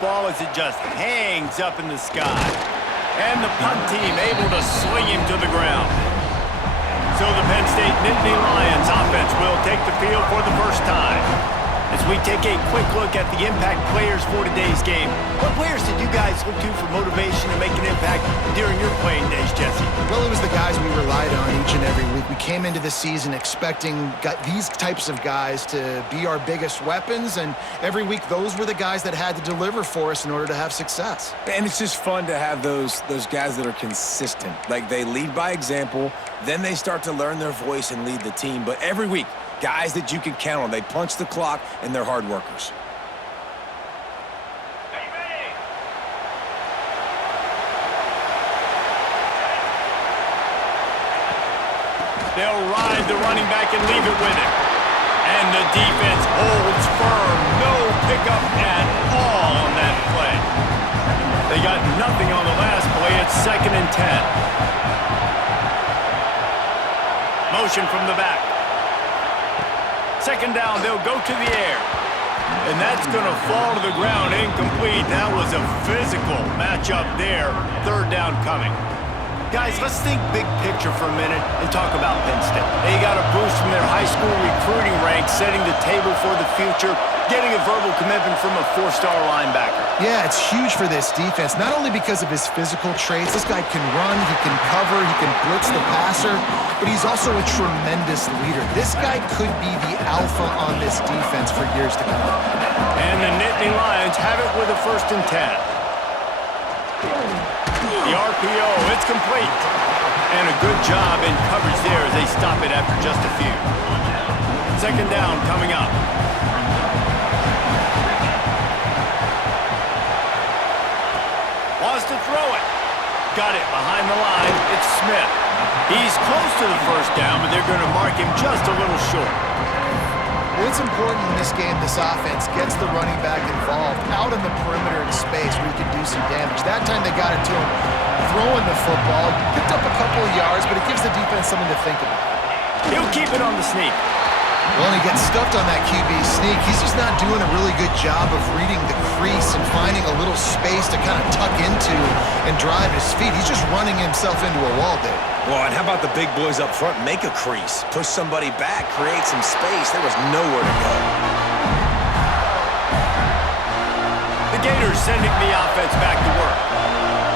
ball as it just hangs up in the sky. And the punt team able to swing him to the ground. So the Penn State Nittany Lions offense will take the field for the first time. As we take a quick look at the impact players for today's game, what players did you guys look to for motivation to make an impact during your playing days, Jesse? Well, it was the guys we relied on each and every week. We came into the season expecting these types of guys to be our biggest weapons, and every week those were the guys that had to deliver for us in order to have success. And it's just fun to have those guys that are consistent. Like, they lead by example, then they start to learn their voice and lead the team. But every week, guys that you can count on. They punch the clock, and they're hard workers. They'll ride the running back and leave it with him. And the defense holds firm. No pickup at all on that play. They got nothing on the last play. It's 2nd and 10. Motion from the back. 2nd down, they'll go to the air. And that's going to fall to the ground, incomplete. That was a physical matchup there. 3rd down coming. Guys, let's think big picture for a minute and talk about Penn State. They got a boost from their high school recruiting ranks, setting the table for the future, getting a verbal commitment from a 4-star linebacker. Yeah, it's huge for this defense, not only because of his physical traits. This guy can run, he can cover, he can blitz the passer, but he's also a tremendous leader. This guy could be the alpha on this defense for years to come. And the Nittany Lions have it with a 1st and 10. The RPO, it's complete. And a good job in coverage there as they stop it after just a few. 2nd down coming up. Wants to throw it. Got it behind the line. It's Smith. He's close to the 1st down, but they're going to mark him just a little short. Well, it's important in this game this offense gets the running back involved out in the perimeter in space where he can do some damage. That time they got it to him throwing the football. Picked up a couple of yards, but it gives the defense something to think about. He'll keep it on the sneak. Well, he gets stuffed on that QB sneak. He's just not doing a really good job of reading the crease and finding a little space to kind of tuck into and drive his feet. He's just running himself into a wall there. Well, and how about the big boys up front? Make a crease. Push somebody back. Create some space. There was nowhere to go. The Gators sending the offense back to work.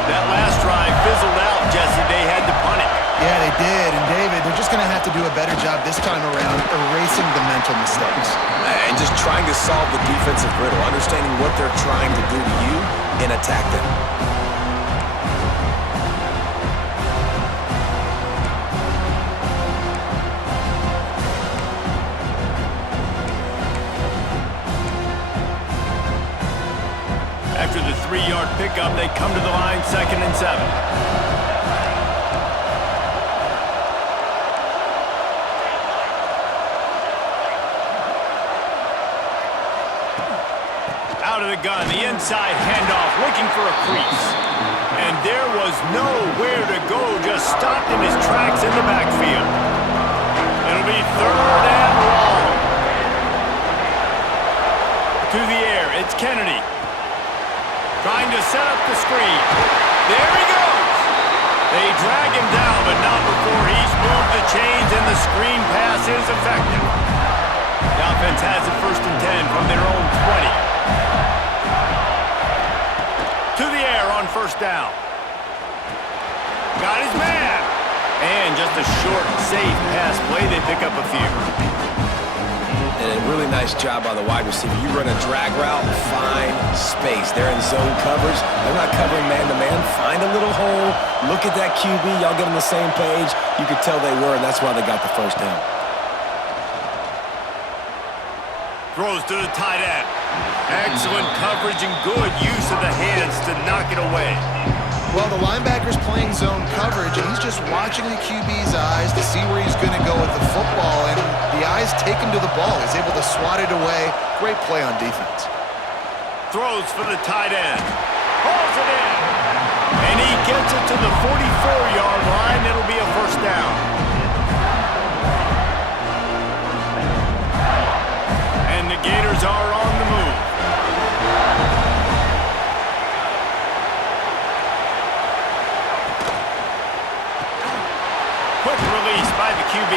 That last drive fizzled out, Jesse. They had to punt it. Yeah, they did. And, David, they're just going to have to do a better job this time around erasing the mental mistakes. And just trying to solve the defensive riddle, understanding what they're trying to do to you and attack them. After the 3-yard pickup, they come to the line 2nd and 7. Out of the gun, the inside handoff, looking for a crease. And there was nowhere to go, just stopped in his tracks in the backfield. It'll be 3rd and long. To the air, it's Kennedy. Trying to set up the screen. There he goes. They drag him down, but not before he's moved the chains and the screen pass is effective. The offense has it 1st and 10 from their own 20. To the air on 1st down. Got his man. And just a short, safe pass play. They pick up a few. And a really nice job by the wide receiver. You run a drag route, find space. They're in zone coverage. They're not covering man-to-man. Find a little hole. Look at that QB. Y'all get on the same page. You could tell they were, and that's why they got the 1st down. Throws to the tight end. Excellent coverage and good use of the hands to knock it away. Well, the linebacker's playing zone coverage, and he's just watching the QB's eyes to see where he's going to go with the football, and the eyes take him to the ball. He's able to swat it away. Great play on defense. Throws for the tight end. Pulls it in. And he gets it to the 44-yard line. It'll be a 1st down. And the Gators are on the move. by the QB.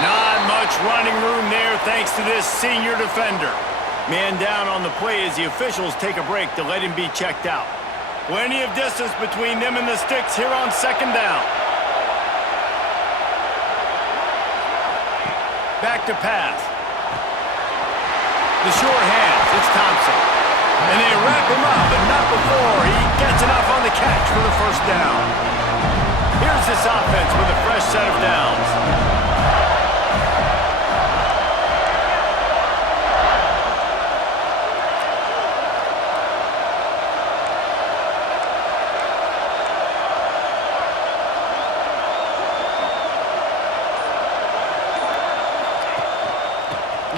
Not much running room there thanks to this senior defender. Man down on the play as the officials take a break to let him be checked out. Plenty of distance between them and the sticks here on second down. Back to pass. The short hands, it's Thompson. And they wrap him up, but not before he gets enough on the catch for the first down. Here's this offense with a fresh set of downs.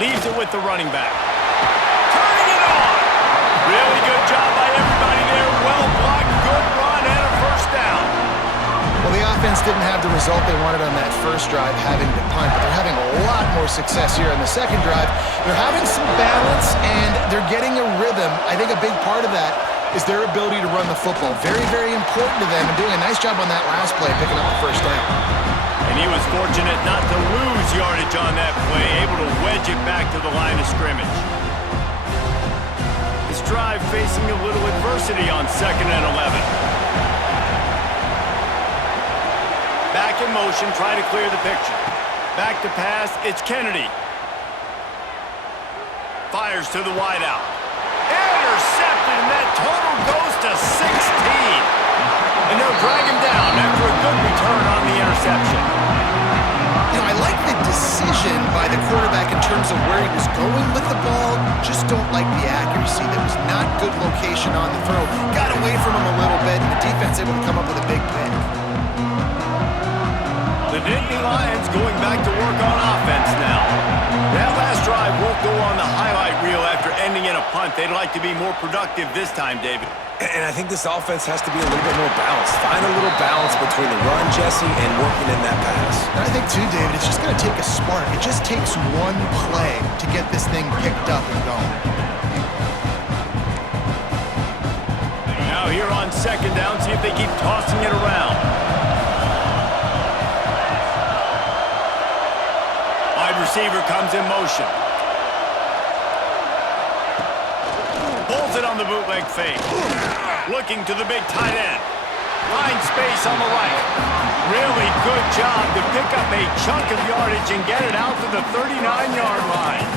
Leaves it with the running back. Turning it on! Really good job by everybody there. Well blocked, good run, and a first down. Well, the offense didn't have the result they wanted on that first drive, having to punt, but they're having a lot more success here on the second drive. They're having some balance, and they're getting a rhythm. I think a big part of that is their ability to run the football. Very, very important to them, and doing a nice job on that last play, picking up the first down. And he was fortunate not to lose yardage on that play, able to wedge it back to the line of scrimmage. This drive facing a little adversity on 2nd and 11. Back in motion, try to clear the picture. Back to pass, it's Kennedy. Fires to the wideout. Intercepted, and that total goes to 16. And they'll drag him down after a good return on the interception. You know, I like the decision by the quarterback in terms of where he was going with the ball. Just don't like the accuracy. That was not good location on the throw. Got away from him a little bit, and the defense able to come up with a big pick. The Nittany Lions going back to work on offense now. That last drive won't go on the highlight reel after ending in a punt. They'd like to be more productive this time, David. And I think this offense has to be a little bit more balanced. Find a little balance between the run, Jesse, and working in that pass. And I think, too, David, it's just going to take a spark. It just takes one play to get this thing picked up and going. Now here on 2nd down, see if they keep tossing it around. Wide receiver comes in motion. Pulls it on the bootleg fake. Looking to the big tight end. Finds space on the right. Really good job to pick up a chunk of yardage and get it out to the 39-yard line.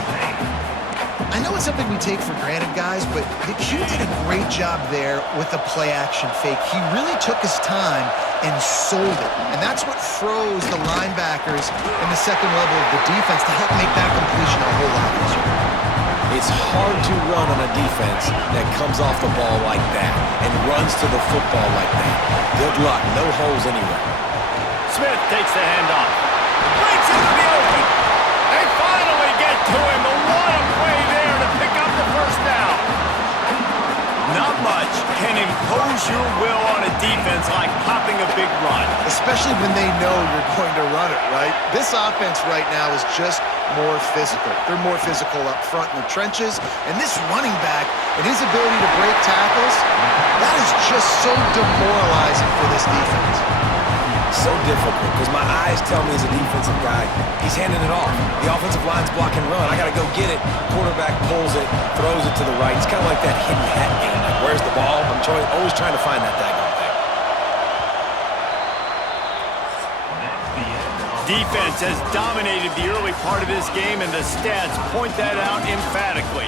I know it's something we take for granted, guys, but the Q did a great job there with the play-action fake. He really took his time and sold it. And that's what froze the linebackers in the second level of the defense to help make that completion a whole lot easier. It's hard to run on a defense that comes off the ball like that and runs to the football like that. Good luck. No holes anywhere. Smith takes the handoff. Breaks into the open. They finally get to him. But what a play there to pick up the first down. Not much can impose your will on a defense like popping a big run. Especially when they know you're going to run it, right? This offense right now is just more physical. They're more physical up front in the trenches. And this running back and his ability to break tackles, that is just so demoralizing for this defense. So difficult because my eyes tell me as a defensive guy, he's handing it off. The offensive line's block and run. I got to go get it. Quarterback pulls it, throws it to the right. It's kind of like that hidden hat game. Like, where's the ball? I'm always trying to find that daggone thing. Defense has dominated the early part of this game, and the stats point that out emphatically.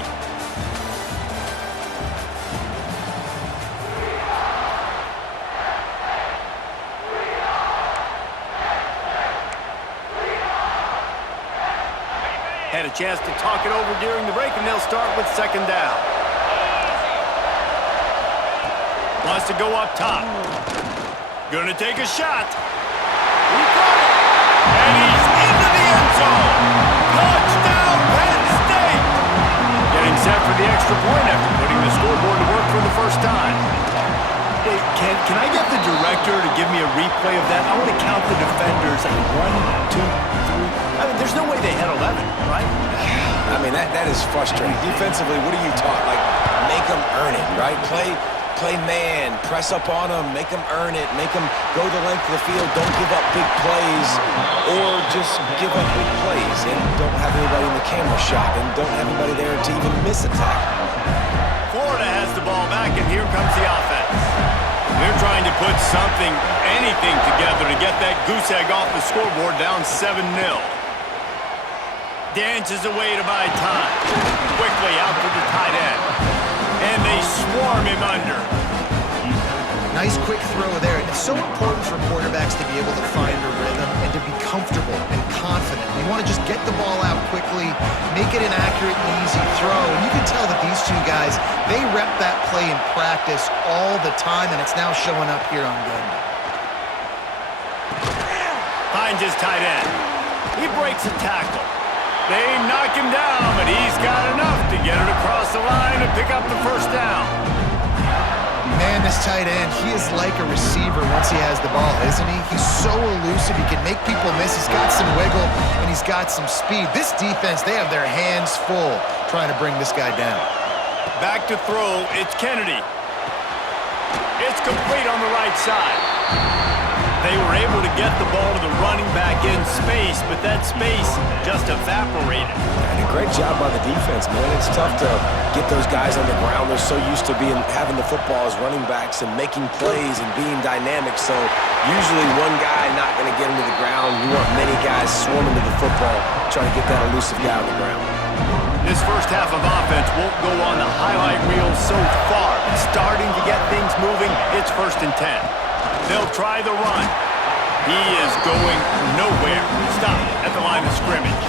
Had a chance to talk it over during the break, and they'll start with 2nd down. Wants to go up top. Gonna take a shot. He got it. And he's into the end zone. Touchdown, Penn State. Getting set for the extra point after putting the scoreboard to work for the first time. Hey, can I get the director to give me a replay of that? I want to count the defenders. 1, 2, 3. I mean, there's no way they had 11, right? I mean, that is frustrating. Defensively, what are you taught? Like, make them earn it, right? play man, press up on them, make them earn it, make them go the length of the field, don't give up big plays, or just give up big plays and don't have anybody in the camera shot and don't have anybody there to even miss a tackle. Florida has the ball back, and here comes the offense. They're trying to put something, anything together to get that goose egg off the scoreboard, down 7-0. Dances away to buy time. Quickly out to the tight end. And they swarm him under. Nice quick throw there. And it's so important for quarterbacks to be able to find a rhythm and to be comfortable and confident. You want to just get the ball out quickly, make it an accurate and easy throw. And you can tell that these two guys, they rep that play in practice all the time, and it's now showing up here on Gundy. Finds his tight end. He breaks a tackle. They knock him down, but he's got enough to get it across the line and pick up the first down. Man, this tight end, he is like a receiver once he has the ball, isn't he? He's so elusive. He can make people miss. He's got some wiggle, and he's got some speed. This defense, they have their hands full trying to bring this guy down. Back to throw. It's Kennedy. It's complete on the right side. They were able to get the ball to the running back in space, but that space just evaporated. And a great job by the defense, man. It's tough to get those guys on the ground. They're so used to having the football as running backs and making plays and being dynamic. So usually one guy not going to get him to the ground. You want many guys swarming to the football, trying to get that elusive guy on the ground. This first half of offense won't go on the highlight reel so far. It's starting to get things moving. It's 1st and 10. They'll try the run. He is going nowhere. Stop at the line of scrimmage.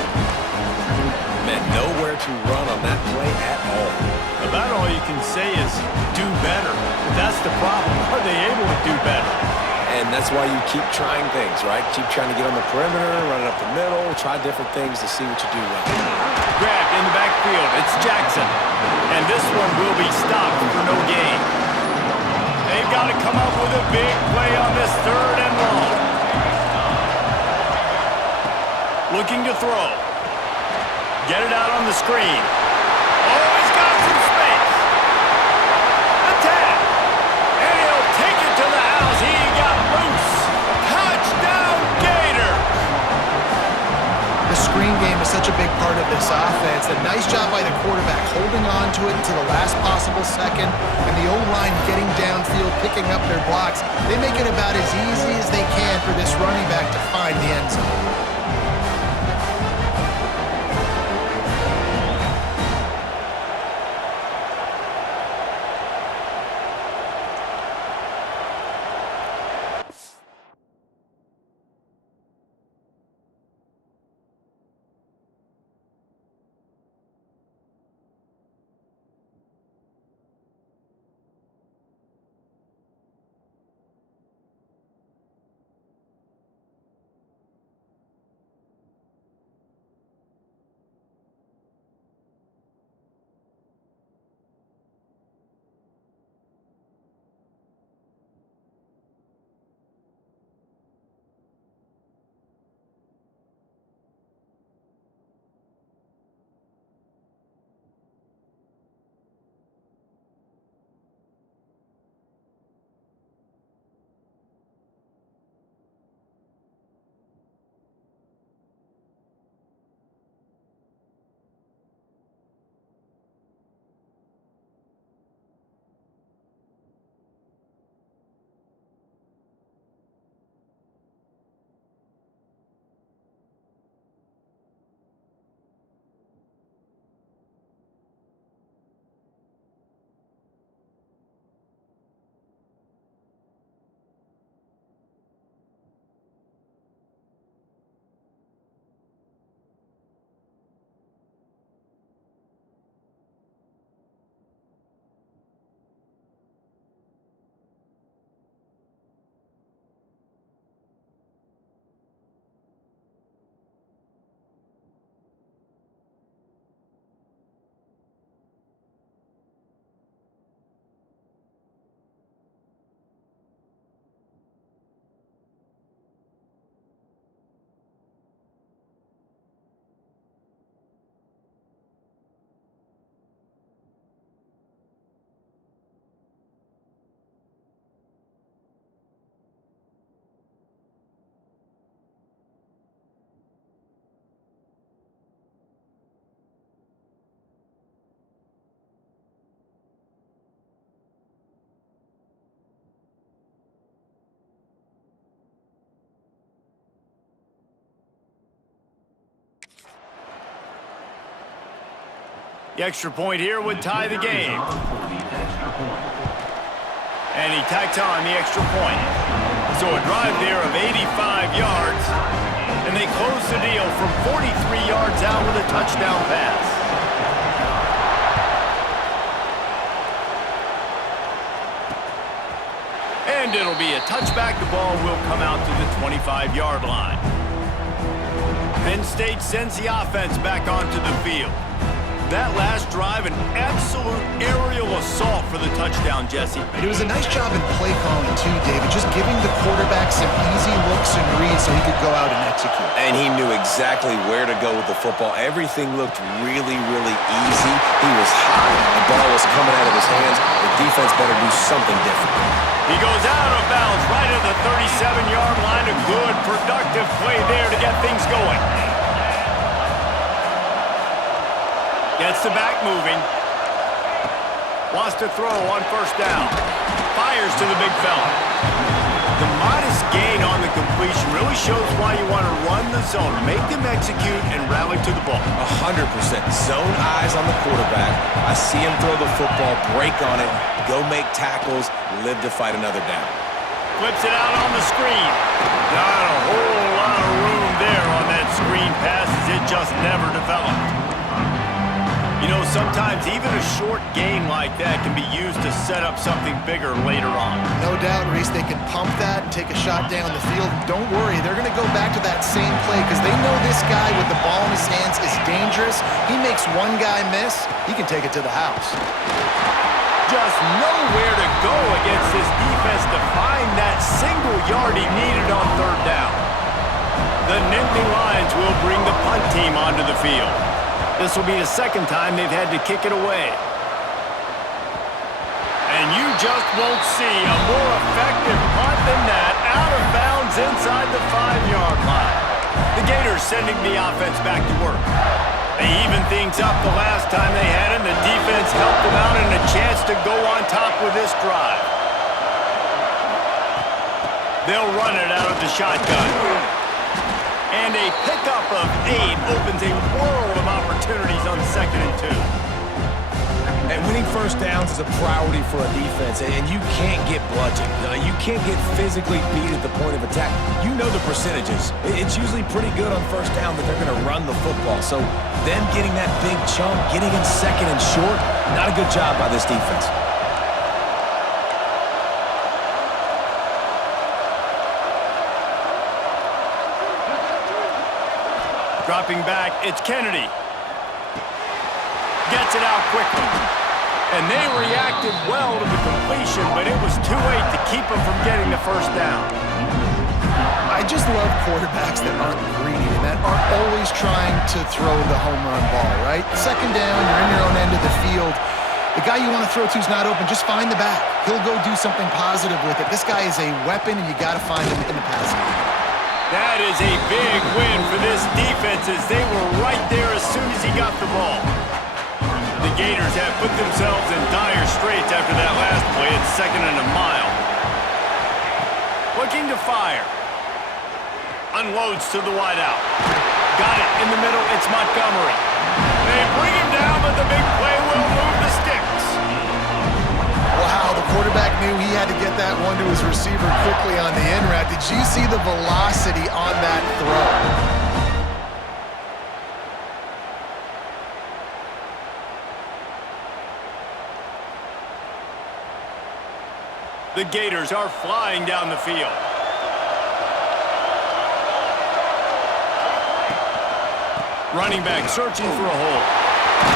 Man, nowhere to run on that play at all. About all you can say is do better. But that's the problem. Are they able to do better? And that's why you keep trying things, right? Keep trying to get on the perimeter, run it up the middle, try different things to see what you do well. Grabbed in the backfield. It's Jackson. And this one will be stopped for no gain. They've got to come up with a big play on this 3rd and long. Looking to throw. Get it out on the screen. Oh, he's got some space. Attack. And he'll take it to the house. He got loose. Touchdown, Gator. The screen game is such a big part of this offense. A nice job by the quarterback holding on to it until the last possible second, and the O-line getting downfield, picking up their blocks. They make it about as easy as they can for this running back to find the end zone. The extra point here would tie the game. And he tacks on the extra point. So a drive there of 85 yards. And they close the deal from 43 yards out with a touchdown pass. And it'll be a touchback. The ball will come out to the 25-yard line. Penn State sends the offense back onto the field. That last drive, an absolute aerial assault for the touchdown, Jesse. It was a nice job in play calling, too, David, just giving the quarterback some easy looks and reads so he could go out and execute. And he knew exactly where to go with the football. Everything looked really, really easy. He was hot. The ball was coming out of his hands. The defense better do something different. He goes out of bounds right at the 37-yard line. A good, productive play there to get things going. Gets the back moving. Wants to throw on first down. Fires to the big fella. The modest gain on the completion really shows why you want to run the zone. Make them execute and rally to the ball. 100%. Zone eyes on the quarterback. I see him throw the football, break on it, go make tackles, live to fight another down. Flips it out on the screen. Not a whole lot of room there on that screen pass as it just never developed. You know, sometimes even a short gain like that can be used to set up something bigger later on. No doubt, Reese, they can pump that and take a shot down the field. Don't worry, they're going to go back to that same play because they know this guy with the ball in his hands is dangerous. He makes one guy miss, he can take it to the house. Just nowhere to go against this defense to find that single yard he needed on third down. The Nittany Lions will bring the punt team onto the field. This will be the second time they've had to kick it away. And you just won't see a more effective punt than that, out of bounds inside the 5-yard line. The Gators sending the offense back to work. They evened things up the last time they had him. The defense helped them out and a chance to go on top with this drive. They'll run it out of the shotgun. And a pickup of 8 opens a world of opportunities on 2nd and 2. And winning first downs is a priority for a defense, and you can't get bludgeoned. You can't get physically beat at the point of attack. You know the percentages. It's usually pretty good on first down that they're going to run the football. So them getting that big chunk, getting in 2nd and short, not a good job by this defense. Dropping back, it's Kennedy. Gets it out quickly. And they reacted well to the completion, but it was too late to keep them from getting the first down. I just love quarterbacks that aren't greedy and that aren't always trying to throw the home run ball, right? 2nd down, you're in your own end of the field. The guy you want to throw to is not open. Just find the back. He'll go do something positive with it. This guy is a weapon, and you got to find him in the passing game. That is a big win for this defense as they were right there as soon as he got the ball. The Gators have put themselves in dire straits after that last play. It's 2nd and a mile. Looking to fire. Unloads to the wideout. Got it in the middle. It's Montgomery. They bring him down, but the big play will move the sticks. Wow, the quarterback knew he had to get that one to his receiver quickly on the in route. Did you see the velocity on that throw? The Gators are flying down the field. Running back searching for a hole.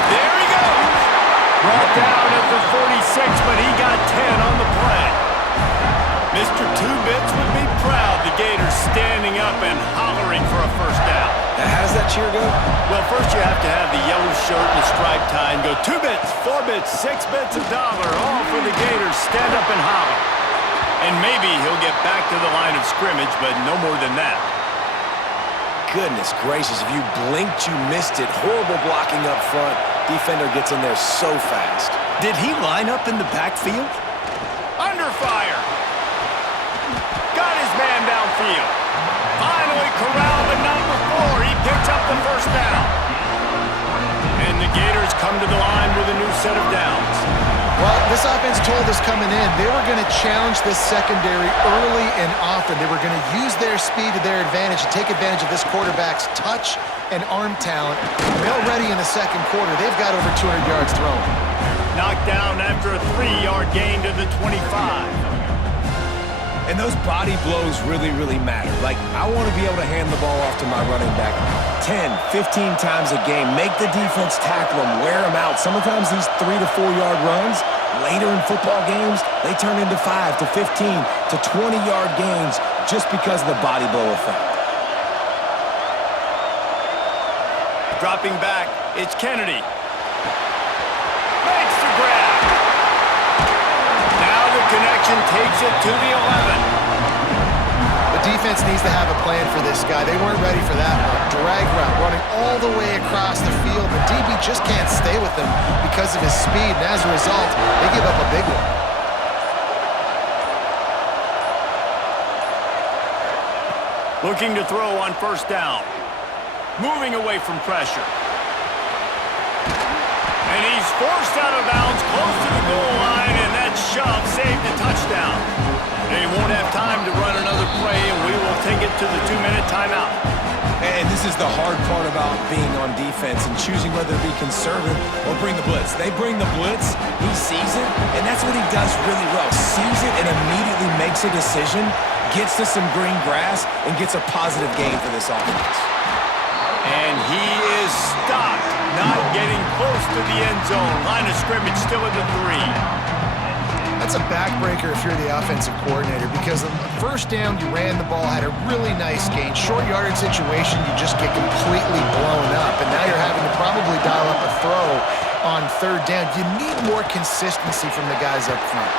There he goes! Brought down at the 46, but he got 10 on the play. Mr. Two-Bits would be proud. The Gators standing up and hollering for a first down. Now, how does that cheer go? Well, first you have to have the yellow shirt and the striped tie and go 2 bits, 4 bits, 6 bits, $1, all for the Gators. Stand up and holler. And maybe he'll get back to the line of scrimmage, but no more than that. Goodness gracious, if you blinked, you missed it. Horrible blocking up front. Defender gets in there so fast. Did he line up in the backfield? Under fire. Got his man downfield. Finally corralled, but not before. He picks up the first down. And the Gators come to the line with a new set of downs. Well, this offense told us coming in they were going to challenge this secondary early and often. They were going to use their speed to their advantage and take advantage of this quarterback's touch and arm talent. And already in the second quarter, they've got over 200 yards thrown. Knocked down after a 3-yard gain to the 25. And those body blows really, really matter. Like, I want to be able to hand the ball off to my running back 10, 15 times a game. Make the defense tackle them, wear them out. Sometimes these 3 to 4 yard runs, later in football games, they turn into 5 to 15 to 20-yard gains just because of the body blow effect. Dropping back, it's Kennedy. Makes the grab. Now the connection takes it to the 11. The defense needs to have a plan for this guy. They weren't ready for that one. Drag route, running all the way across the field. The DB just can't stay with him because of his speed, and as a result, they give up a big one. Looking to throw on first down. Moving away from pressure. And he's forced out of bounds close to the goal line, and that shove saved the touchdown. They won't have time to run another play, and we will take it to the 2-minute timeout. And this is the hard part about being on defense and choosing whether to be conservative or bring the blitz. They bring the blitz, he sees it, and that's what he does really well. Sees it and immediately makes a decision, gets to some green grass, and gets a positive gain for this offense. And he is stopped, not getting close to the end zone. Line of scrimmage still at the 3. That's a backbreaker if you're the offensive coordinator, because on the first down, you ran the ball, had a really nice gain. Short yardage situation, you just get completely blown up, and now you're having to probably dial up a throw on third down. You need more consistency from the guys up front.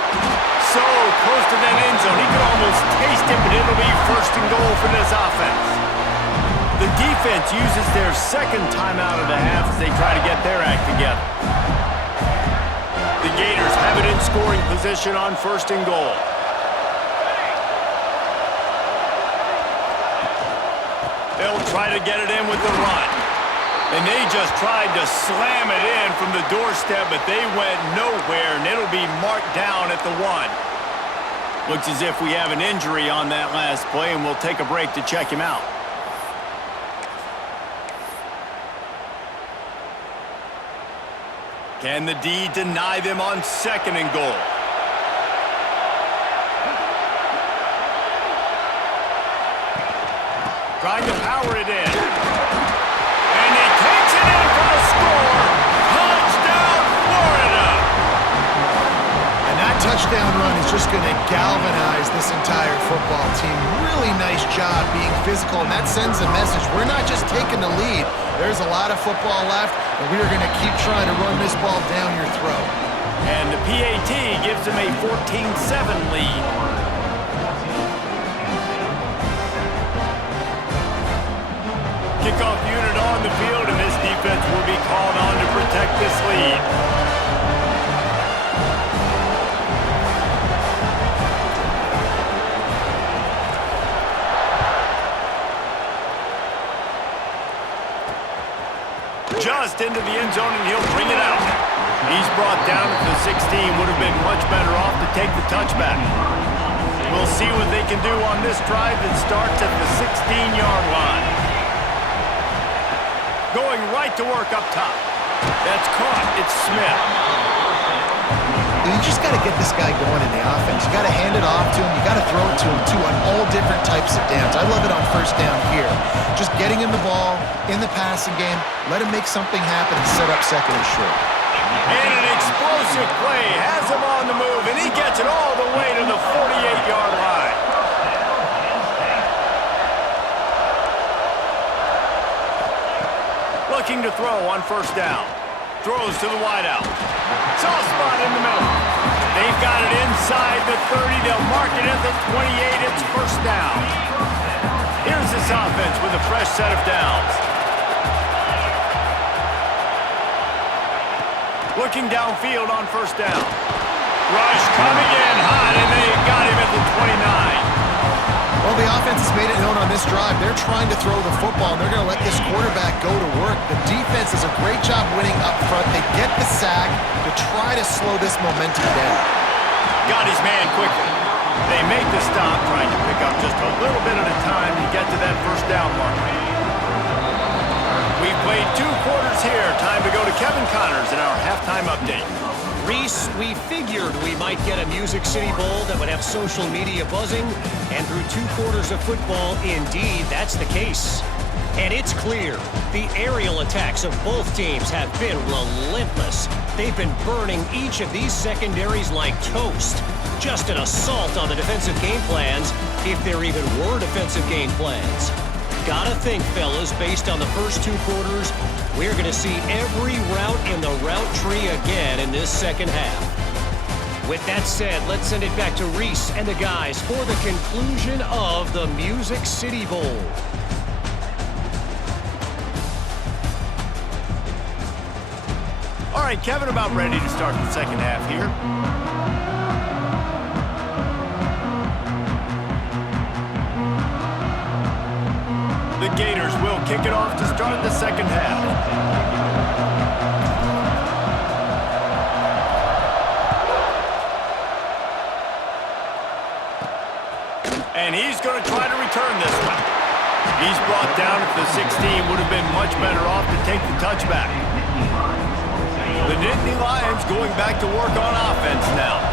So close to that end zone, he could almost taste it, but it'll be first and goal for this offense. The defense uses their second timeout of the half as they try to get their act together. The Gators have it in scoring position on first and goal. They'll try to get it in with the run. And they just tried to slam it in from the doorstep, but they went nowhere, and it'll be marked down at the 1. Looks as if we have an injury on that last play, and we'll take a break to check him out. Can the D deny them on second and goal? Trying to power it in. And he takes it in for the score. Touchdown, Florida! And that touchdown run is just going to galvanize this entire football team. Really nice job being physical, and that sends a message. We're not just taking the lead. There's a lot of football left, and we are going to keep trying to run this ball down your throat. And the PAT gives them a 14-7 lead. Kickoff unit on the field, and this defense will be called on to protect this lead. Just into the end zone, and he'll bring it out. He's brought down at the 16. Would have been much better off to take the touchback. We'll see what they can do on this drive that starts at the 16-yard line. Going right to work up top. That's caught. It's Smith. You just got to get this guy going in the offense. You got to hand it off to him. You got to throw it to him, too, on all different types of downs. I love it on first down here. Just getting him the ball in the passing game, let him make something happen and set up second and short. And an explosive play has him on the move, and he gets it all the way to the 48-yard line. Looking to throw on first down. Throws to the wideout. Soft spot in the middle. They've got it inside the 30. They'll mark it at the 28. It's first down. Here's this offense with a fresh set of downs. Looking downfield on first down. Rush coming in hot, and they got him at the 29. Well, the offense has made it known on this drive. They're trying to throw the football, and they're going to let this quarterback go to work. The defense does a great job winning up front. They get the sack to try to slow this momentum down. Got his man quickly. They make the stop, trying to pick up just a little bit at a time to get to that first down mark. We've played 2 quarters here. Time to go to Kevin Connors in our halftime update. Reese, we figured we might get a Music City Bowl that would have social media buzzing, and through 2 quarters of football, indeed, that's the case. And it's clear, the aerial attacks of both teams have been relentless. They've been burning each of these secondaries like toast. Just an assault on the defensive game plans, if there even were defensive game plans. Gotta think, fellas, based on the first 2 quarters, we're going to see every route in the route tree again in this second half. With that said, let's send it back to Reese and the guys for the conclusion of the Music City Bowl. All right, Kevin, about ready to start the second half here. The Gators will kick it off to start the second half. And he's going to try to return this one. He's brought down at the 16. Would have been much better off to take the touchback. The Nittany Lions going back to work on offense now.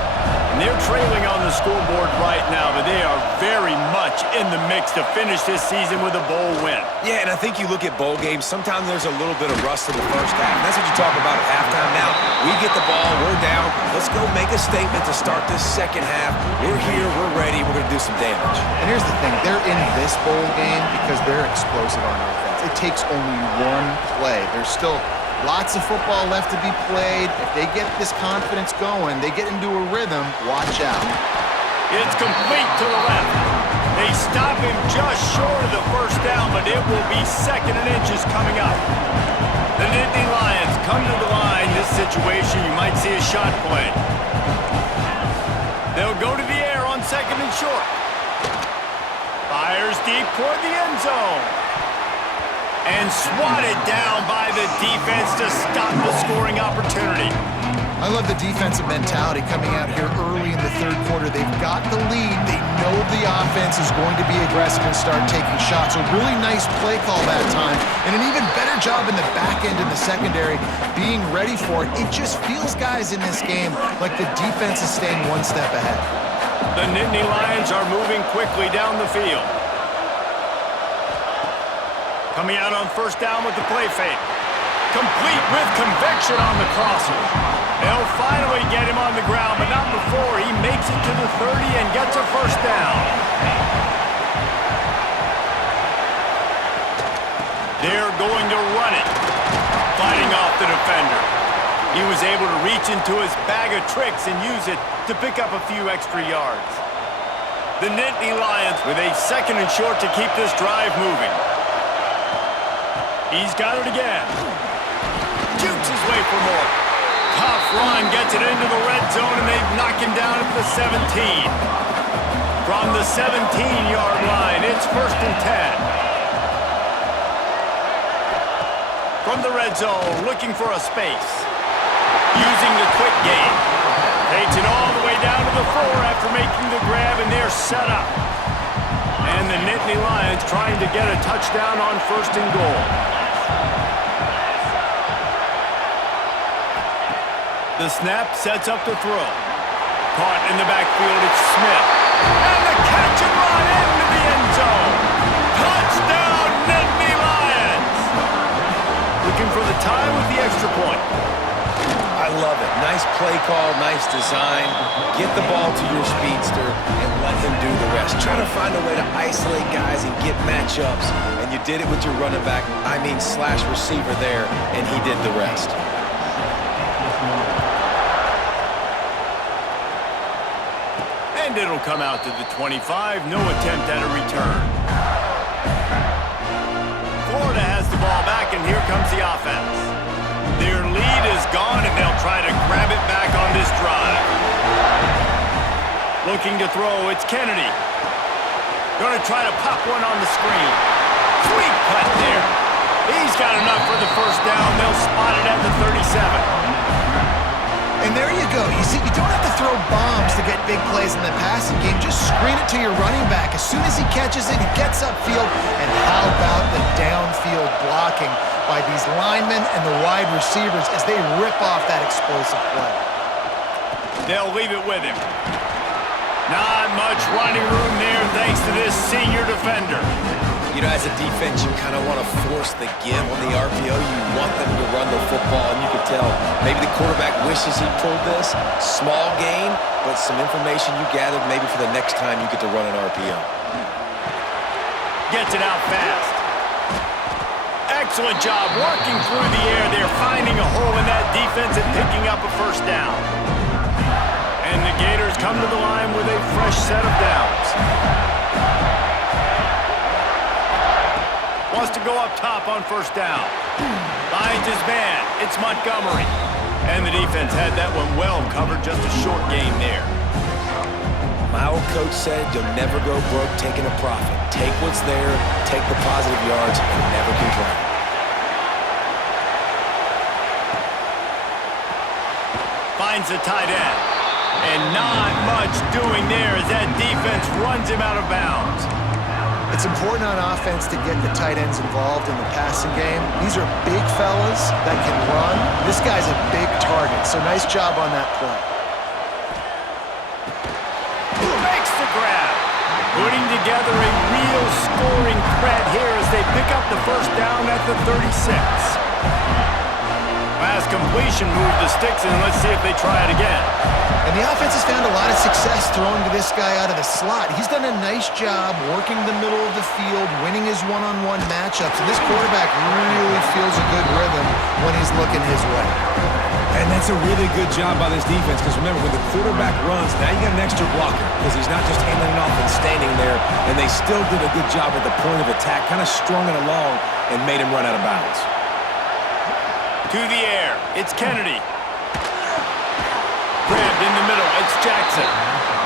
And they're trailing on the scoreboard right now, but they are very much in the mix to finish this season with a bowl win. Yeah, and I think you look at bowl games, sometimes there's a little bit of rust in the first half. That's what you talk about at halftime. Now, we get the ball, we're down. Let's go make a statement to start this second half. We're here, we're ready, we're going to do some damage. And here's the thing. They're in this bowl game because they're explosive on offense. It takes only one play. There's still lots of football left to be played. If they get this confidence going, they get into a rhythm, watch out. It's complete to the left. They stop him just short of the first down, but it will be 2nd and inches coming up. The Nittany Lions come to the line. This situation, you might see a shot play. They'll go to the air on 2nd and short. Fires deep toward the end zone. And swatted down by the defense to stop the scoring opportunity. I love the defensive mentality coming out here early in the 3rd quarter. They've got the lead. They know the offense is going to be aggressive and start taking shots. A really nice play call that time. And an even better job in the back end in the secondary being ready for it. It just feels, guys, in this game like the defense is staying one step ahead. The Nittany Lions are moving quickly down the field. Coming out on 1st down with the play fake. Complete with conviction on the crosser. They'll finally get him on the ground, but not before he makes it to the 30 and gets a 1st down. They're going to run it. Fighting off the defender. He was able to reach into his bag of tricks and use it to pick up a few extra yards. The Nittany Lions with a 2nd and short to keep this drive moving. He's got it again. Jukes his way for more. Tough run gets it into the red zone, and they knock him down at the 17. From the 17-yard line, it's 1st and 10. From the red zone, looking for a space. Using the quick game. Takes it all the way down to the 4 after making the grab, and they're set up. And the Nittany Lions trying to get a touchdown on 1st and goal. The snap sets up the throw. Caught in the backfield, it's Smith. And the catch and run into the end zone. Touchdown, Nittany Lions! Looking for the tie with the extra point. I love it. Nice play call, nice design. Get the ball to your speedster and let him do the rest. Try to find a way to isolate guys and get matchups. And you did it with your running back, slash receiver there, and he did the rest. And it'll come out to the 25. No attempt at a return. Florida has the ball back, and here comes the offense. Their lead is gone, and they'll try to grab it back on this drive. Looking to throw, it's Kennedy. Going to try to pop one on the screen. Sweet cut there. He's got enough for the first down. They'll spot it at the 37. And there you go. You see, you don't have to throw bombs to get big plays in the passing game. Just screen it to your running back. As soon as he catches it, he gets upfield. And how about the downfield blocking by these linemen and the wide receivers as they rip off that explosive play? They'll leave it with him. Not much running room there thanks to this senior defender. You know, as a defense, you kind of want to force the give on the RPO. You want them to run the football, and you can tell maybe the quarterback wishes he pulled this. Small gain, but some information you gathered maybe for the next time you get to run an RPO. Gets it out fast. Excellent job working through the air there, finding a hole in that defense and picking up a first down. And the Gators come to the line with a fresh set of downs. Wants to go up top on first down. Finds his man. It's Montgomery. And the defense had that one well covered, just a short gain there. My old coach said you'll never go broke taking a profit. Take what's there, take the positive yards, and never complain. Finds the tight end. And not much doing there as that defense runs him out of bounds. It's important on offense to get the tight ends involved in the passing game. These are big fellas that can run. This guy's a big target, so nice job on that play. Makes the grab. Putting together a real scoring threat here as they pick up the first down at the 36. Pass completion, move the sticks, and let's see if they try it again. And the offense has found a lot of success throwing to this guy out of the slot. He's done a nice job working the middle of the field, winning his one-on-one matchups, and this quarterback really feels a good rhythm when he's looking his way. And that's a really good job by this defense, because remember, when the quarterback runs, now you got an extra blocker, because he's not just handing it off and standing there, and they still did a good job at the point of attack, kind of strung it along and made him run out of bounds. To the air, it's Kennedy. Grabbed in the middle, it's Jackson.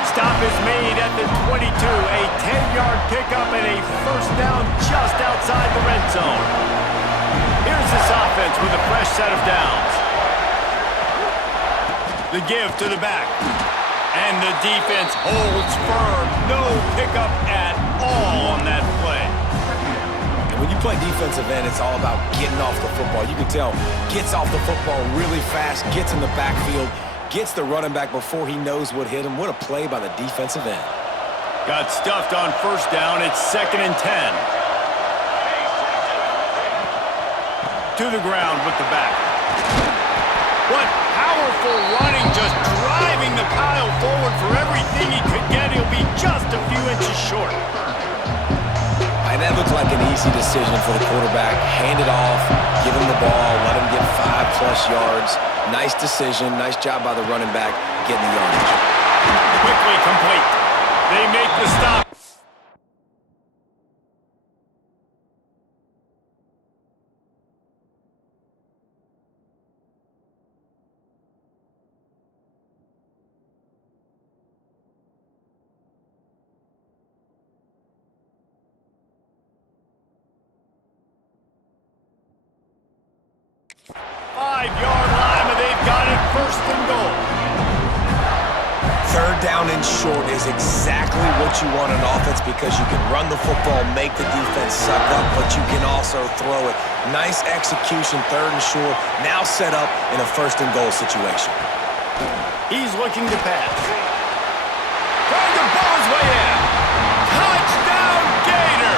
Stop is made at the 22, a 10-yard pickup and a first down just outside the red zone. Here's this offense with a fresh set of downs. The give to the back. And the defense holds firm. No pickup at all on that play. When you play defensive end, it's all about getting off the football. You can tell, gets off the football really fast, gets in the backfield, gets the running back before he knows what hit him. What a play by the defensive end. Got stuffed on first down. It's 2nd and 10. To the ground with the back. What powerful running, just driving the pile forward for everything he could get. He'll be just a few inches short. And that looked like an easy decision for the quarterback. Hand it off, give him the ball, let him get 5+ yards. Nice decision, nice job by the running back getting the yardage. Quickly complete. They make the stop. Five-yard line, and they've got it 1st and goal. 3rd down and short is exactly what you want on offense, because you can run the football, make the defense suck up, but you can also throw it. Nice execution, 3rd and short, now set up in a 1st and goal situation. He's looking to pass. Trying to ball his way in. Touchdown, Gator!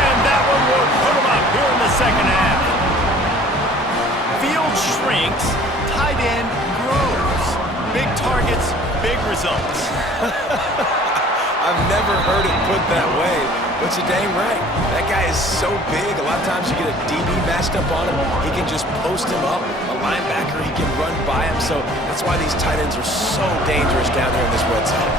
And that one will put him up here in the 2nd half. Field shrinks, tight end grows. Big targets, big results. I've never heard it put that way, but you're dang right. That guy is so big. A lot of times you get a DB matched up on him. He can just post him up. A linebacker, he can run by him. So that's why these tight ends are so dangerous down here in this red zone.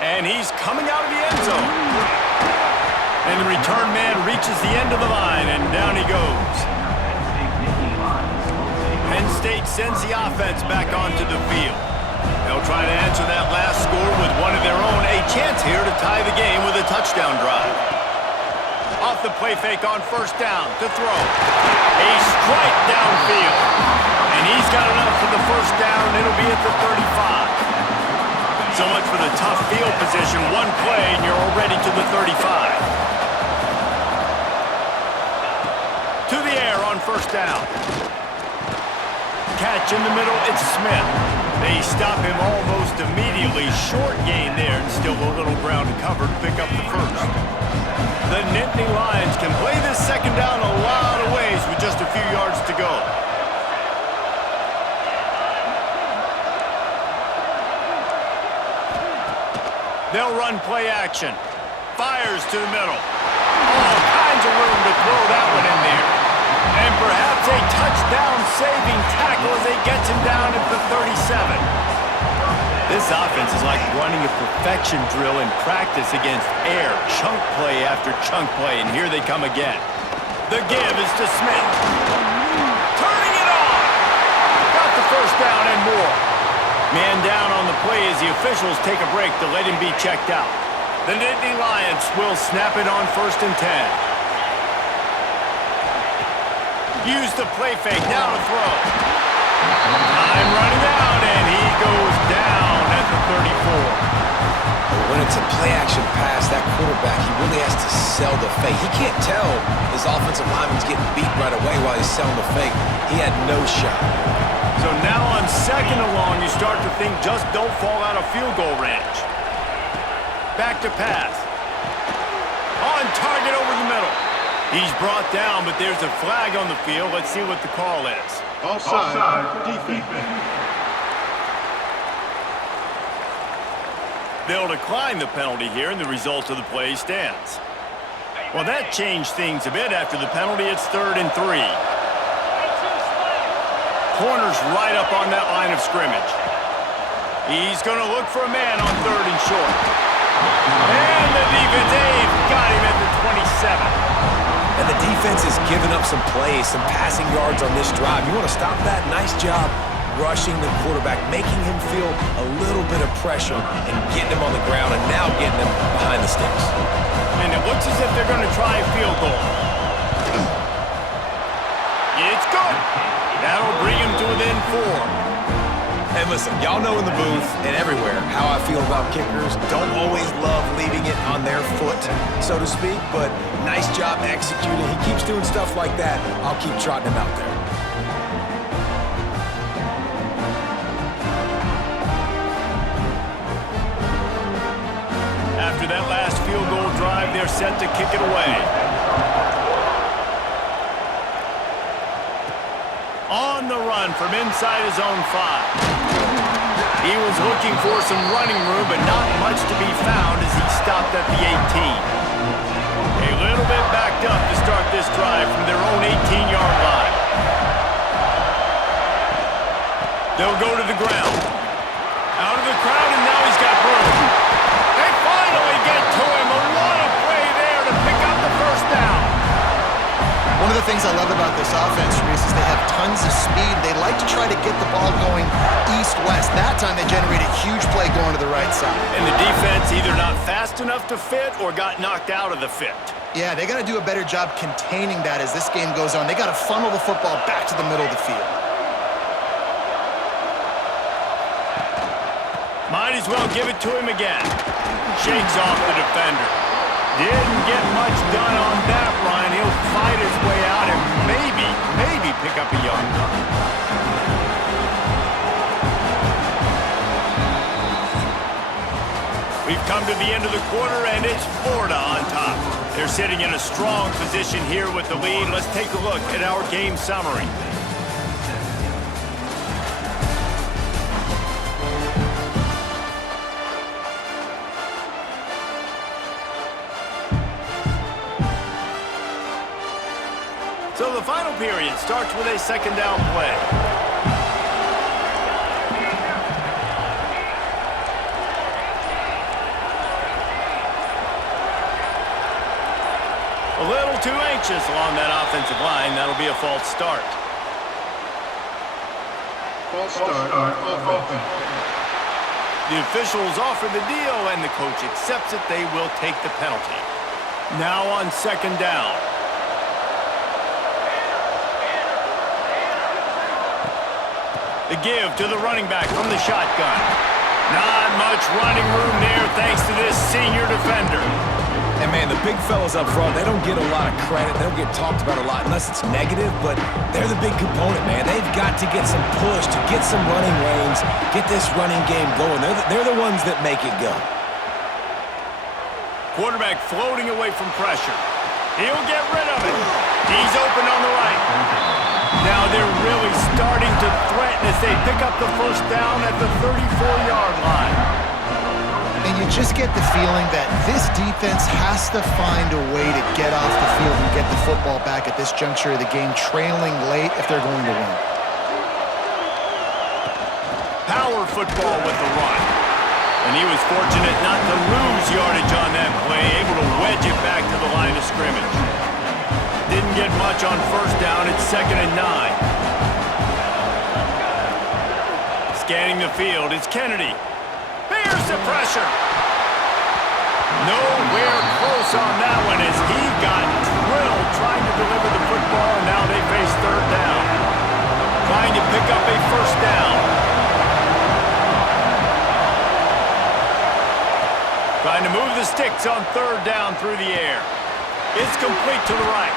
And he's coming out of the end zone. And the return man reaches the end of the line, and down he goes. Penn State sends the offense back onto the field. They'll try to answer that last score with one of their own. A chance here to tie the game with a touchdown drive. Off the play fake on first down to throw. A strike downfield. And he's got enough for the first down. It'll be at the 35. So much for the tough field position. One play and you're already to the 35. To the air on first down. Catch in the middle, it's Smith. They stop him almost immediately. Short gain there and still a little ground to cover to pick up the first. The Nittany Lions can play this second down a lot of ways with just a few yards to go. They'll run play action. Fires to the middle. All kinds of room to throw that one in there. And perhaps a touchdown-saving tackle as they get him down at the 37. This offense is like running a perfection drill in practice against air. Chunk play after chunk play, and here they come again. The give is to Smith. Turning it on! Got the first down and more. Man down on the play as the officials take a break to let him be checked out. The Nittany Lions will snap it on 1st and 10. Use the play fake, now to throw. Time running out, and he goes down at the 34. When it's a play-action pass, that quarterback, he really has to sell the fake. He can't tell his offensive lineman's getting beat right away while he's selling the fake. He had no shot. So now on second and long, you start to think just don't fall out of field goal range. Back to pass. On target over the middle. He's brought down, but there's a flag on the field. Let's see what the call is. Offside, defense. They'll decline the penalty here, and the result of the play stands. Well, that changed things a bit. After the penalty, it's 3rd and 3. Corner's right up on that line of scrimmage. He's going to look for a man on 3rd and short. And the defense, they've got him at the 27. And the defense has given up some plays, some passing yards on this drive. You want to stop that? Nice job rushing the quarterback, making him feel a little bit of pressure and getting him on the ground and now getting him behind the sticks. And it looks as if they're going to try a field goal. It's good. That'll bring him to within 4. And listen, y'all know in the booth and everywhere how I feel about kickers. Don't always love leaving it on their foot, so to speak, but nice job executing. He keeps doing stuff like that. I'll keep trotting him out there. After that last field goal drive, they're set to kick it away. On the run from inside his own 5. He was looking for some running room, but not much to be found as he stopped at the 18. A little bit backed up to start this drive from their own 18-yard line. They'll go to the ground. Out of the crowd, and now he's got room. They finally get to him. A lot of play there to pick up the first down. One of the things I love about this offense, Reese, is they have tons of speed. They like to try to get the ball going east-west. That time they generated a huge play going to the right side. And the defense either not fast enough to fit or got knocked out of the fit. Yeah, they got to do a better job containing that as this game goes on. They got to funnel the football back to the middle of the field. Might as well give it to him again. Shakes off the defender. Didn't get much done on that run. He'll fight his way out and maybe pick up a yard. We've come to the end of the quarter, and it's Florida on top. They're sitting in a strong position here with the lead. Let's take a look at our game summary. So the final period starts with a second down play. A little too anxious along that offensive line. That'll be a false start. False start on offense. The officials offer the deal, and the coach accepts it. They will take the penalty. Now on second down. The give to the running back from the shotgun. Not much running room there thanks to this senior defender. And man, the big fellas up front, they don't get a lot of credit. They don't get talked about a lot unless it's negative, but they're the big component, man. They've got to get some push, to get some running lanes, get this running game going. They're the ones that make it go. Quarterback floating away from pressure. He'll get rid of it. He's open on the right. Now they're really starting to threaten as they pick up the first down at the 34-yard line. And you just get the feeling that this defense has to find a way to get off the field and get the football back at this juncture of the game, trailing late if they're going to win. Power football with the run. And he was fortunate not to lose yardage on that play, able to wedge it back to the line of scrimmage. Didn't get much on first down. It's 2nd and 9. Scanning the field, it's Kennedy. Bears the pressure. Nowhere close on that one as he got drilled trying to deliver the football, and now they face third down. Trying to pick up a first down. Trying to move the sticks on third down through the air. It's complete to the right.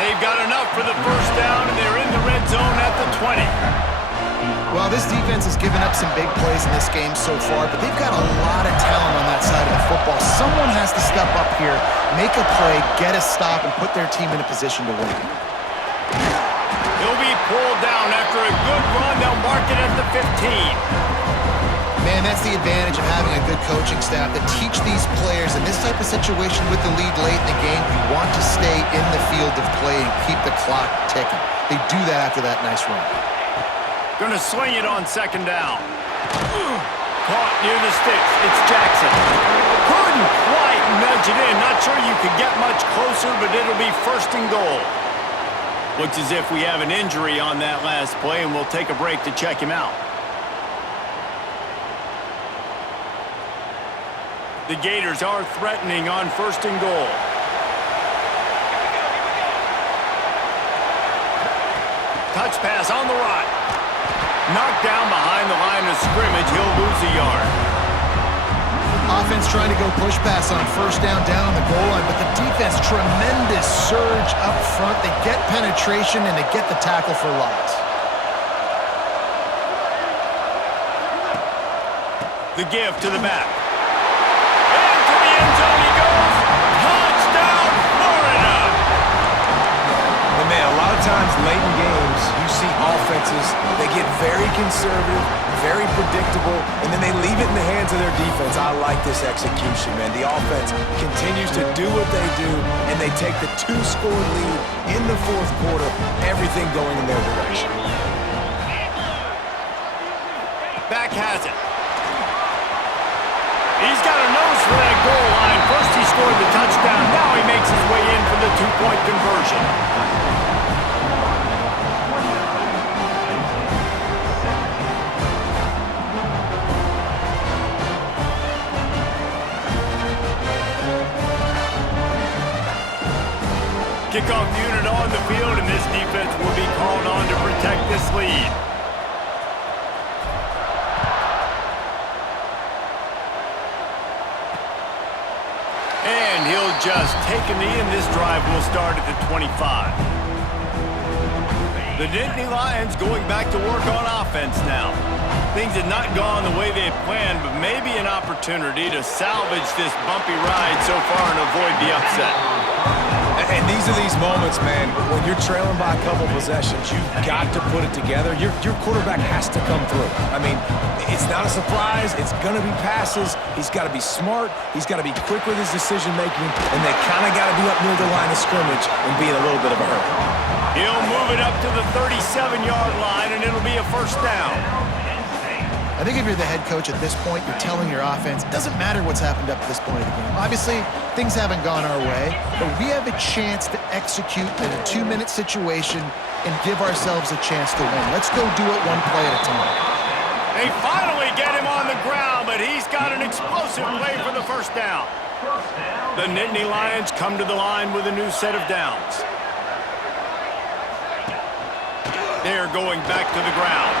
They've got enough for the first down, and they're in the red zone at the 20. Well, this defense has given up some big plays in this game so far, but they've got a lot of talent on that side of the football. Someone has to step up here, make a play, get a stop, and put their team in a position to win. He'll be pulled down after a good run. They'll mark it at the 15. Man, that's the advantage of having a good coaching staff that teach these players in this type of situation with the lead late in the game. You want to stay in the field of play and keep the clock ticking. They do that after that nice run. Gonna swing it on second down. Caught near the sticks. It's Jackson. Couldn't quite nudge it in. Not sure you could get much closer, but it'll be first and goal. Looks as if we have an injury on that last play, and we'll take a break to check him out. The Gators are threatening on first and goal. Touch pass on the right. Knocked down behind the line of scrimmage. He'll lose a yard. Offense trying to go push pass on first down on the goal line, but the defense, tremendous surge up front. They get penetration and they get the tackle for loss. The give to the back. Into the end zone he goes. Touchdown, Florida! And man, a lot of times late in games, you see offenses, they get very conservative, very predictable, and then they leave it in the hands of their defense. I like this execution, man. The offense continues to do what they do, and they take the 2-score lead in the fourth quarter, everything going in their direction. Back has it. He's got a nose for that goal line. First he scored the touchdown. Now he makes his way in for the 2-point conversion. Kickoff unit on the field, and this defense will be called on to protect this lead. And he'll just take a knee, and this drive will start at the 25. The Nittany Lions going back to work on offense now. Things had not gone the way they had planned, but maybe an opportunity to salvage this bumpy ride so far and avoid the upset. And these are these moments, man, when you're trailing by a couple possessions, you've got to put it together. Your quarterback has to come through. I mean, it's not a surprise. It's going to be passes. He's got to be smart. He's got to be quick with his decision-making, and they kind of got to be up near the line of scrimmage and be in a little bit of a hurry. He'll move it up to the 37-yard line, and it'll be a first down. I think if you're the head coach at this point, you're telling your offense, it doesn't matter what's happened up to this point of the game. Obviously, things haven't gone our way, but we have a chance to execute in a 2-minute situation and give ourselves a chance to win. Let's go do it one play at a time. They finally get him on the ground, but he's got an explosive play for the first down. The Nittany Lions come to the line with a new set of downs. They're going back to the ground.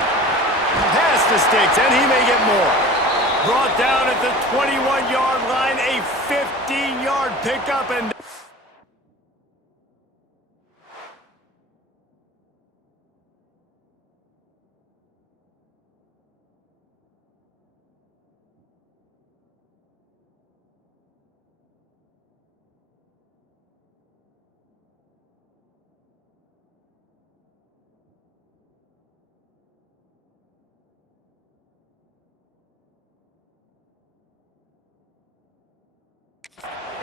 Pass to Sticks, and he may get more. Brought down at the 21-yard line, a 15-yard pickup, and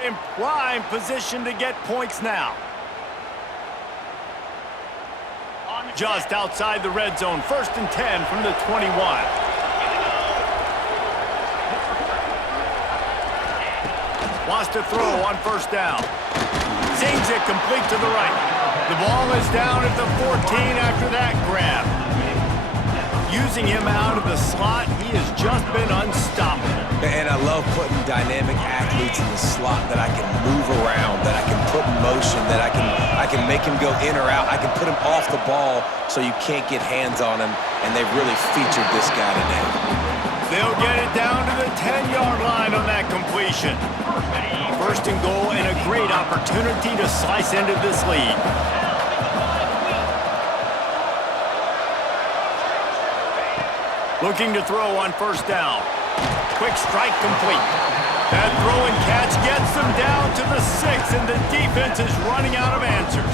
in prime position to get points now. Just outside the red zone, 1st and 10 from the 21. Wants to throw on 1st down. Zings it complete to the right. The ball is down at the 14 after that grab. Using him out of the slot, he has just been unstoppable. And I love putting dynamic athletes in the slot that I can move around, that I can put in motion, that I can make him go in or out. I can put him off the ball so you can't get hands on him, and they've really featured this guy today. They'll get it down to the 10-yard line on that completion. 1st and goal and a great opportunity to slice into this lead. Looking to throw on 1st down. Quick strike complete. That throw and catch gets them down to the 6, and the defense is running out of answers.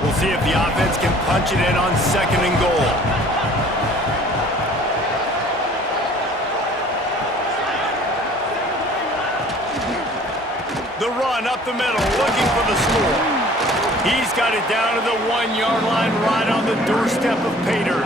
We'll see if the offense can punch it in on 2nd and goal. The run up the middle, looking for the score. He's got it down to the 1-yard line, right on the doorstep of Pater.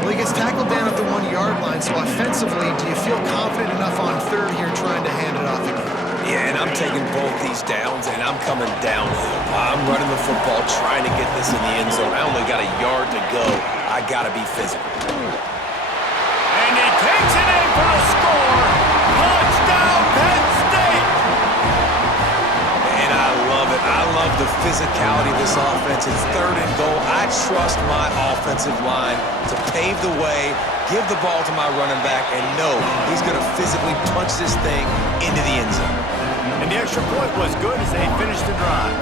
Well, he gets tackled down at the 1-yard line, so offensively, do you feel confident enough on 3rd here trying to hand it off again? Yeah, and I'm taking both these downs, and I'm coming downhill. I'm running the football, trying to get this in the end zone. I only got a yard to go. I got to be physical. And he takes it in for a score. Touchdown, Penn State! And I love it. I love the physicality of this offense. It's 3rd and goal. I trust my offensive line to pave the way, give the ball to my running back, and know he's going to physically punch this thing into the end zone. And the extra point was good as they finished the drive.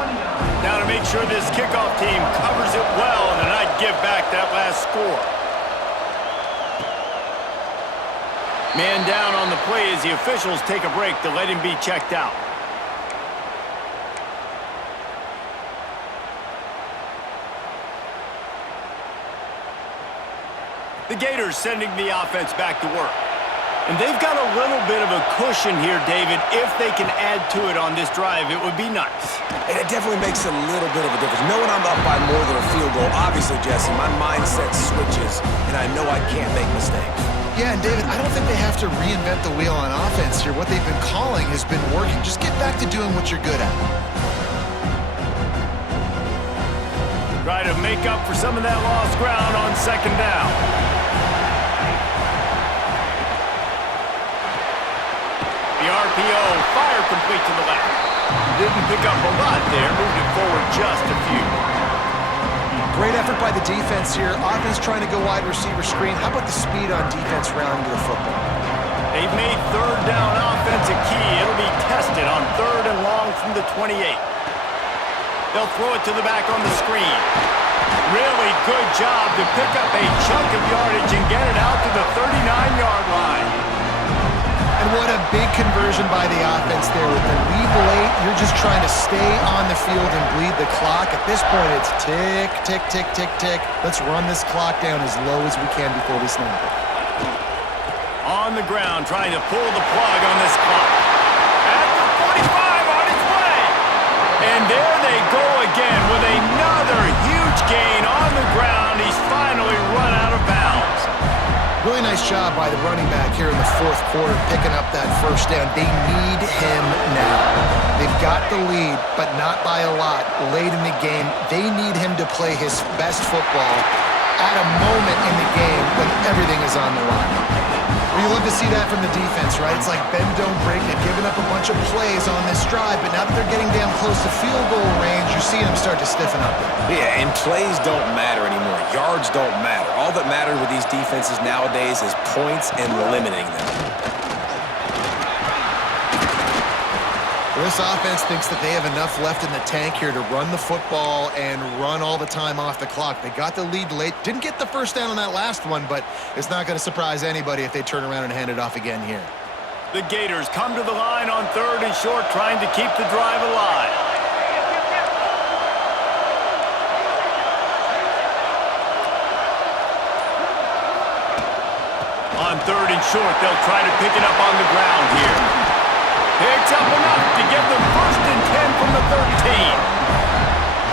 Now to make sure this kickoff team covers it well and then not give back that last score. Man down on the play as the officials take a break to let him be checked out. The Gators sending the offense back to work. And they've got a little bit of a cushion here, David. If they can add to it on this drive, it would be nice. And it definitely makes a little bit of a difference. Knowing I'm up by more than a field goal, obviously, Jesse, my mindset switches, and I know I can't make mistakes. Yeah, and David, I don't think they have to reinvent the wheel on offense here. What they've been calling has been working. Just get back to doing what you're good at. Try to make up for some of that lost ground on 2nd down. The RPO, fire complete to the left. Didn't pick up a lot there, moved it forward just a few. Great effort by the defense here. Offense trying to go wide receiver screen. How about the speed on defense rounding to the football? They've made 3rd down offense a key. It'll be tested on 3rd and long from the 28. They'll throw it to the back on the screen. Really good job to pick up a chunk of yardage and get it out to the 39-yard line. And what a big conversion by the offense there. With the lead late, you're just trying to stay on the field and bleed the clock. At this point, it's tick, tick, tick, tick, tick. Let's run this clock down as low as we can before we snap it. On the ground, trying to pull the plug on this clock. At the 45 on its way. And there they go again with another huge gain on the ground. He's finally run out of bounds. Nice job by the running back here in the fourth quarter, picking up that first down. They need him now. They've got the lead, but not by a lot. Late in the game, they need him to play his best football at a moment in the game when everything is on the line. Well, you love to see that from the defense, right? It's like bend, don't break. They've given up a bunch of plays on this drive, but now that they're getting down close to field goal range, you're seeing them start to stiffen up. Yeah, and plays don't matter anymore. Yards don't matter. All that matters with these defenses nowadays is points and limiting them. This offense thinks that they have enough left in the tank here to run the football and run all the time off the clock. They got the lead late. Didn't get the first down on that last one, but it's not going to surprise anybody if they turn around and hand it off again here. The Gators come to the line on 3rd and short, trying to keep the drive alive. On 3rd and short, they'll try to pick it up on the ground here. Picks up enough to give them 1st and 10 from the 13.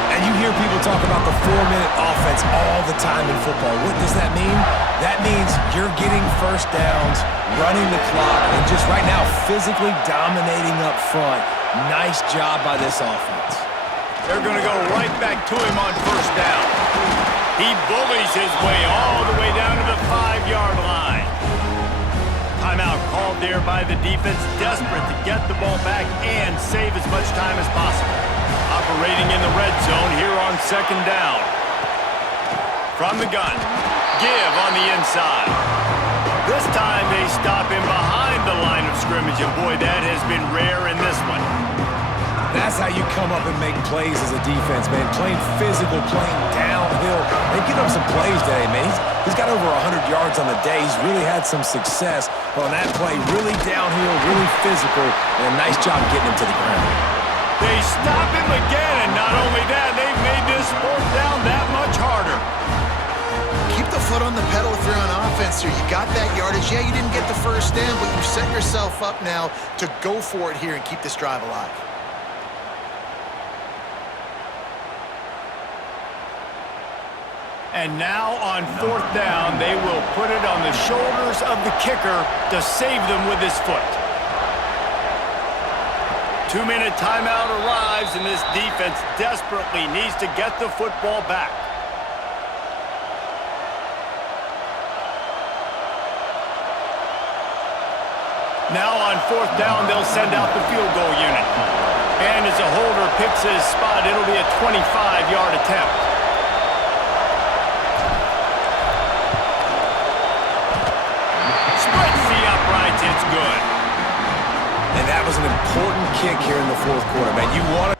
And you hear people talk about the 4-minute offense all the time in football. What does that mean? That means you're getting first downs, running the clock, and just right now physically dominating up front. Nice job by this offense. They're going to go right back to him on 1st down. He bullies his way all the way down to the 5-yard line. Timeout called there by the defense, desperate to get the ball back and save as much time as possible. Operating in the red zone here on 2nd down. From the gun, give on the inside. This time they stop him behind the line of scrimmage, and boy, that has been rare in this one. That's how you come up and make plays as a defense, man. Playing physical, playing downhill. They get up some plays today, man. He's got over 100 yards on the day. He's really had some success on that play. Really downhill, really physical, and a nice job getting him to the ground. They stop him again, and not only that, they've made this 4th down that much harder. Keep the foot on the pedal if you're on offense here. You got that yardage. Yeah, you didn't get the first down, but you set yourself up now to go for it here and keep this drive alive. And now on 4th down, they will put it on the shoulders of the kicker to save them with his foot. 2-minute timeout arrives, and this defense desperately needs to get the football back. Now on 4th down, they'll send out the field goal unit. And as a holder picks his spot, it'll be a 25-yard attempt. It's good. And that was an important kick here in the 4th quarter, man. You want to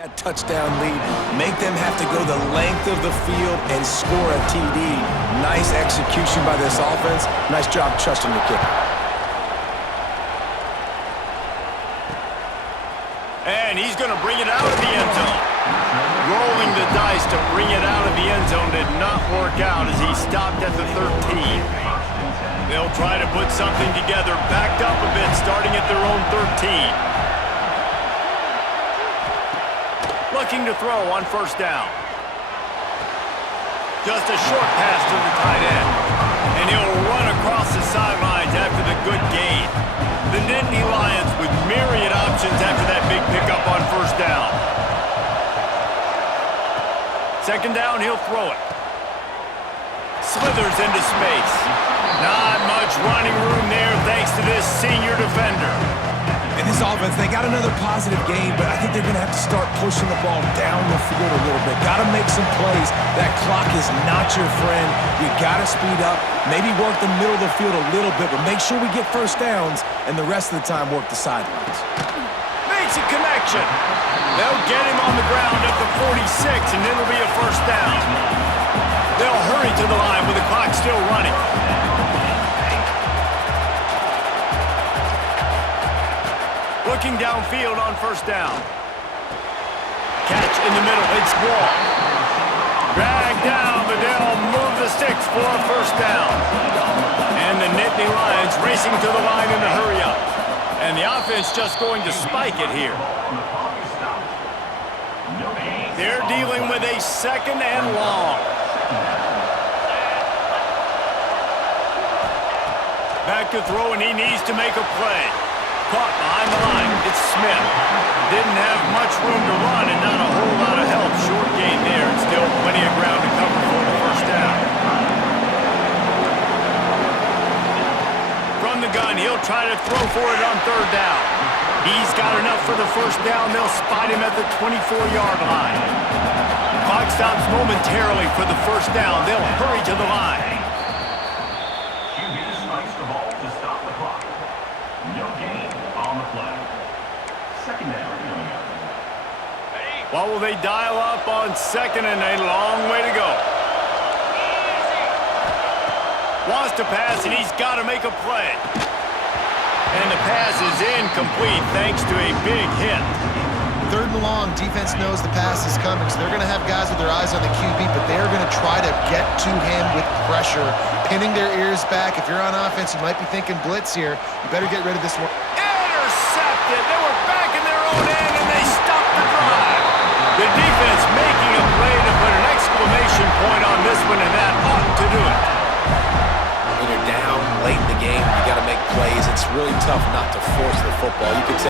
That touchdown lead, make them have to go the length of the field and score a TD. Nice execution by this offense. Nice job trusting the kicker. And he's going to bring it out of the end zone. Rolling the dice to bring it out of the end zone did not work out as he stopped at the 13. They'll try to put something together, backed up a bit, starting at their own 13. Looking to throw on first down. Just a short pass to the tight end. And he'll run across the sidelines after the good gain. The Nittany Lions with myriad options after that big pickup on first down. Second down, he'll throw it. Slithers into space. Not much running room there thanks to this senior defender. In this offense, they got another positive game, but I think they're going to have to start pushing the ball down the field a little bit. Got to make some plays. That clock is not your friend. You got to speed up, maybe work the middle of the field a little bit, but make sure we get first downs, and the rest of the time work the sidelines. Makes a connection. They'll get him on the ground at the 46, and it'll be a first down. They'll hurry to the line with the clock still running. Looking downfield on first down. Catch in the middle. It's Wall. Drag down, but they'll move the sticks for a first down. And the Nittany Lions racing to the line in a hurry up. And the offense just going to spike it here. They're dealing with a second and long. Back to throw, and he needs to make a play. Caught behind the line. It's Smith. Didn't have much room to run and not a whole lot of help. Short gain there and still plenty of ground to cover for the first down. From the gun, he'll try to throw for it on third down. He's got enough for the first down. They'll spot him at the 24-yard line. Clock stops momentarily for the first down. They'll hurry to the line. QB spikes the ball to stop the clock. No gain on the play. Second down. What will they dial up on second and a long way to go? Wants to pass, and he's got to make a play. And the pass is incomplete thanks to a big hit. Third and long, defense knows the pass is coming, so they're going to have guys with their eyes on the QB, but they're going to try to get to him with pressure, pinning their ears back. If you're on offense, you might be thinking blitz here. You better get rid of this one. Intercepted. They were back in their own end, and they stopped the drive. The defense making a play to put an exclamation point on this one, and that ought to do it. When you're down late in the game, you got to make plays. It's really tough not to force the football. You can tell